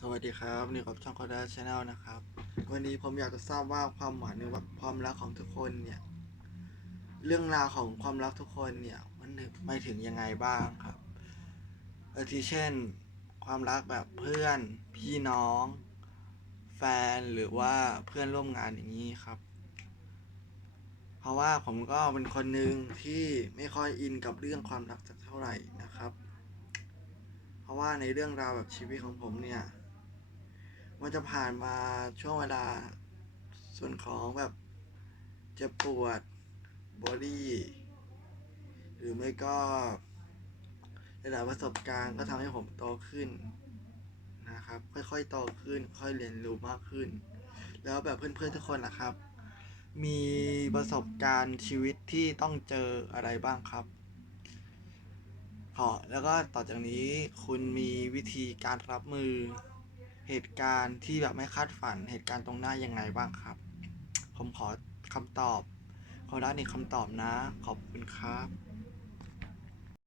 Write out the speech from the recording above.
สวัสดีครับนี่กับช่องคอร์ดชาแนลนะครับ วันนี้ผมอยากจะทราบว่าความหมายในว่าความรักของทุกคนเนี่ย เรื่องราวของความรักทุกคนเนี่ย มันหมายถึงยังไงบ้างครับอาทิเช่น ความรักแบบเพื่อน พี่น้อง แฟนหรือว่าเพื่อนร่วมงานอย่างนี้ครับ เพราะว่าผมก็เป็นคนหนึ่งที่ไม่ค่อยอินกับเรื่องความรักสักเท่าไหร่นะครับ เพราะว่าในเรื่องราวแบบชีวิตของผมเนี่ย มันจะผ่านมาช่วงเวลา ส่วนของแบบเจ็บปวดบอดี้หรือไม่ก็หลายๆประสบการณ์ก็ทำให้ผมโตขึ้นนะครับ ค่อยๆโตขึ้น ค่อยเรียนรู้มากขึ้น แล้วแบบเพื่อนๆทุกคนนะครับ มีประสบการณ์ชีวิตที่ต้องเจออะไรบ้างครับขอแล้วก็ต่อจากนี้คุณมีวิธีการรับมือ เหตุการณ์ที่แบบไม่คาดฝันเหตุการณ์ตรงหน้ายังไงบ้างครับ ผมขอคำตอบ ขอได้ในคำตอบนะ ขอบคุณครับ